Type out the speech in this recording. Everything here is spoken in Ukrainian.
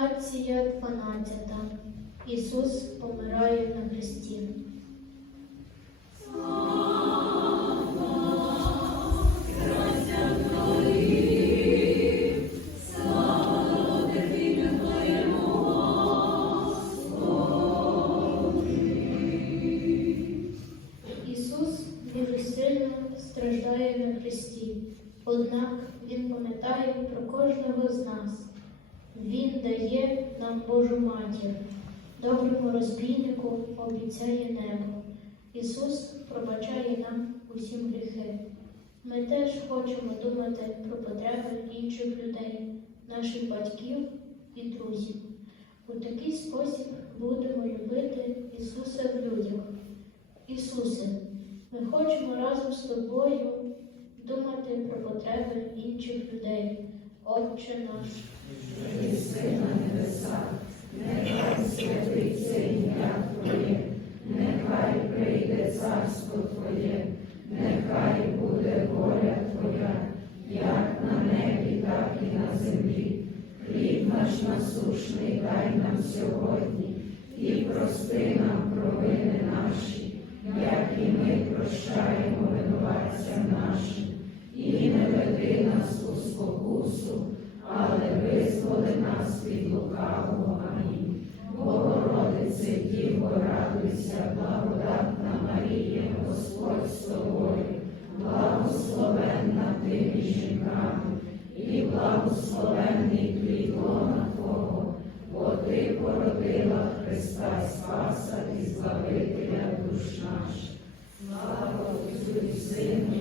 Лактація 12. Ісус помирає на хресті. Ісус дуже страждає на хресті, однак Він пам'ятає про кожного з нас. Він дає нам Божу матір, доброму розбійнику обіцяє небо. Ісус пробачає нам усім гріхи. Ми теж хочемо думати про потреби інших людей, наших батьків і друзів. У такий спосіб будемо любити Ісуса в людях. Ісусе, ми хочемо разом з тобою думати про потреби інших людей. Отче наш. Єси на небесах, нехай святиться ім'я Твоє, нехай прийде царство Твоє, нехай буде воля Твоя, як на небі, так і на землі. Хліб наш насушний дай нам сьогодні, і прости нам провини наші, як і ми прощаємо винуватцям благословенний плід лона Твого, бо ти породила Христа Спаса і Збавителя душ наш. Слава Отцю і Сину